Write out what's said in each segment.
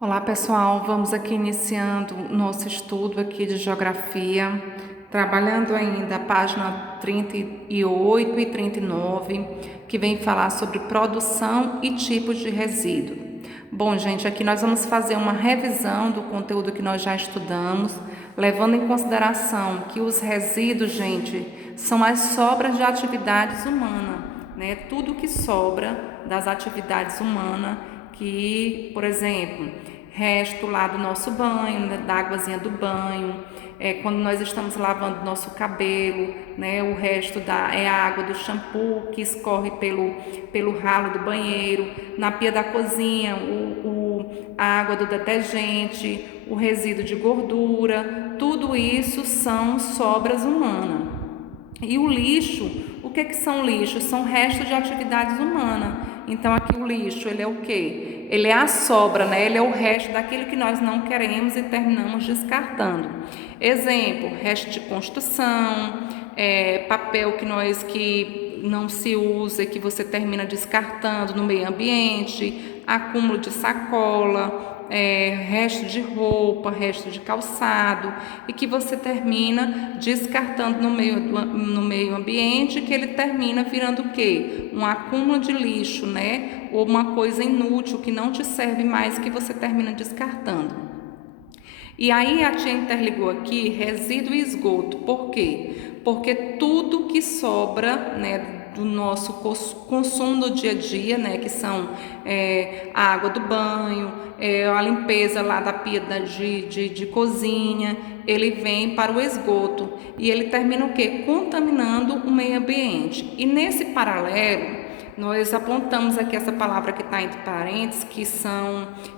Olá pessoal, vamos aqui iniciando nosso estudo aqui de geografia, trabalhando ainda a página 38 e 39, que vem falar sobre produção e tipos de resíduo. Bom, gente, aqui nós vamos fazer uma revisão do conteúdo que nós já estudamos, levando em consideração que os resíduos, gente, são as sobras de atividades humanas, né? Tudo que sobra das atividades humanas, que, por exemplo, resto lá do nosso banho, né, da águazinha do banho, quando nós estamos lavando nosso cabelo, né, o resto é a água do shampoo que escorre pelo ralo do banheiro, na pia da cozinha, a água do detergente, o resíduo de gordura, tudo isso são sobras humanas. E o lixo, o que são lixos? São restos de atividades humanas. Então aqui o lixo, ele é o quê? Ele é a sobra, né? Ele é o resto daquilo que nós não queremos e terminamos descartando. Exemplo, resto de construção, papel que não se usa e que você termina descartando no meio ambiente, acúmulo de sacola, resto de roupa, resto de calçado, e que você termina descartando no meio ambiente, que ele termina virando o quê? Um acúmulo de lixo, né? Ou uma coisa inútil que não te serve mais, que você termina descartando. E aí a tia interligou aqui resíduo e esgoto. Por quê? Porque tudo que sobra, né, do nosso consumo do dia a dia, né, que são a água do banho, a limpeza lá da pia de cozinha, ele vem para o esgoto e ele termina o quê? Contaminando o meio ambiente. E nesse paralelo, nós apontamos aqui essa palavra que está entre parênteses,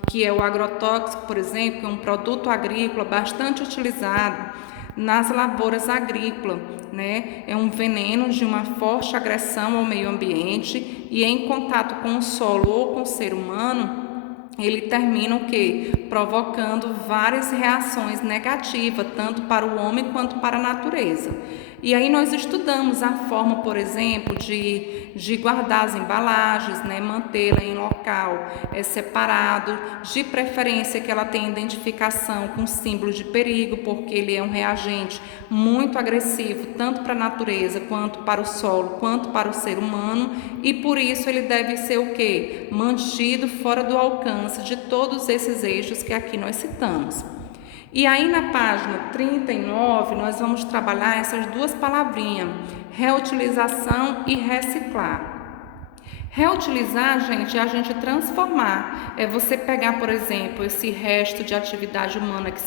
que é o agrotóxico, por exemplo, que é um produto agrícola bastante utilizado nas lavouras agrícolas, né? É um veneno de uma forte agressão ao meio ambiente e em contato com o solo ou com o ser humano, ele termina o quê? Provocando várias reações negativas, tanto para o homem quanto para a natureza. E aí nós estudamos a forma, por exemplo, de guardar as embalagens, né? Mantê-la em local separado, de preferência que ela tenha identificação com símbolo de perigo, porque ele é um reagente muito agressivo, tanto para a natureza, quanto para o solo, quanto para o ser humano, e por isso ele deve ser o quê? Mantido fora do alcance de todos esses eixos que aqui nós citamos. E aí na página 39 nós vamos trabalhar essas duas palavrinhas, reutilização e reciclar. Reutilizar, gente, é a gente transformar. É você pegar, por exemplo, esse resto de atividade humana que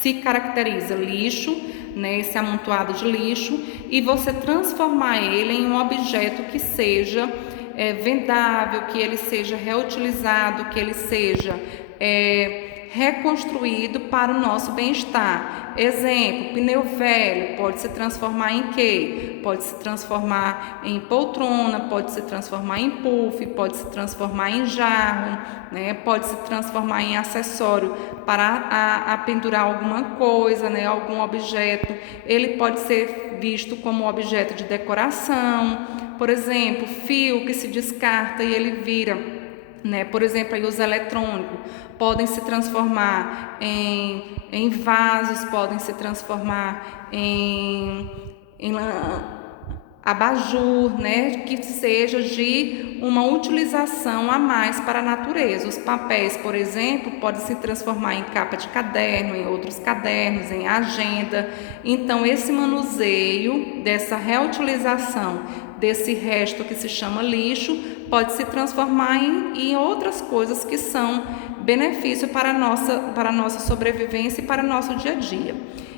se caracteriza lixo, né, esse amontoado de lixo, e você transformar ele em um objeto que seja vendável, que ele seja reutilizado, que ele seja reconstruído para o nosso bem-estar. Exemplo, pneu velho pode se transformar em quê? Pode se transformar em poltrona, pode se transformar em puff, pode se transformar em jarro, né? Pode se transformar em acessório para pendurar alguma coisa, né? Algum objeto. Ele pode ser visto como objeto de decoração. Por exemplo, fio que se descarta e ele vira, né? Por exemplo, aí os eletrônicos podem se transformar em vasos, podem se transformar em abajur, né? Que seja de uma utilização a mais para a natureza. Os papéis, por exemplo, podem se transformar em capa de caderno, em outros cadernos, em agenda. Então, esse manuseio dessa reutilização desse resto que se chama lixo pode se transformar em outras coisas que são benefício para a nossa sobrevivência e para o nosso dia a dia.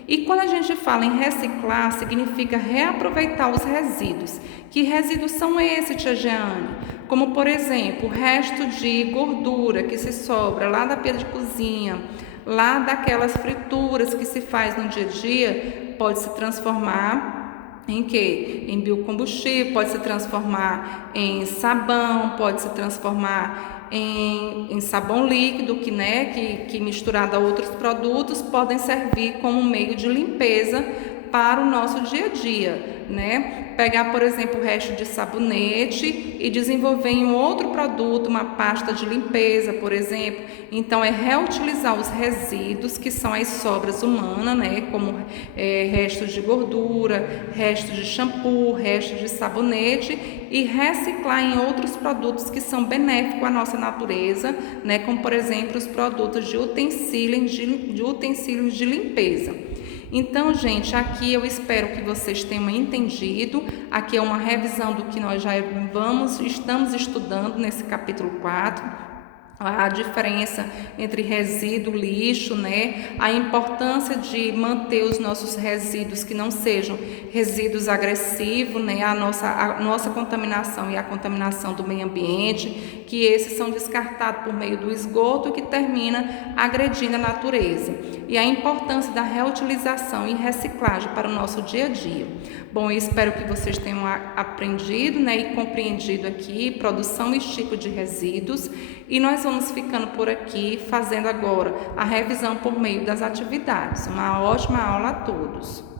E quando a gente fala em reciclar, significa reaproveitar os resíduos. Que resíduos são esses, tia Jeane? Como, por exemplo, o resto de gordura que se sobra lá da pia de cozinha, lá daquelas frituras que se faz no dia a dia, pode se transformar em quê? Em biocombustível, pode se transformar em sabão, pode se transformar em sabão líquido, que misturado a outros produtos podem servir como meio de limpeza para o nosso dia a dia, né? Pegar, por exemplo, o resto de sabonete e desenvolver em um outro produto, uma pasta de limpeza, por exemplo. Então, é reutilizar os resíduos, que são as sobras humanas, né? Como restos de gordura, restos de shampoo, restos de sabonete, e reciclar em outros produtos que são benéficos à nossa natureza, né? Como, por exemplo, os produtos de utensílios de limpeza. Então, gente, aqui eu espero que vocês tenham entendido. Aqui é uma revisão do que nós já estamos estudando nesse capítulo 4. A diferença entre resíduo, lixo, né? A importância de manter os nossos resíduos que não sejam resíduos agressivos, né? A nossa contaminação e a contaminação do meio ambiente, que esses são descartados por meio do esgoto, que termina agredindo a natureza. E a importância da reutilização e reciclagem para o nosso dia a dia. Bom, eu espero que vocês tenham aprendido, né, e compreendido aqui produção e tipo de resíduos. E nós vamos ficando por aqui, fazendo agora a revisão por meio das atividades. Uma ótima aula a todos!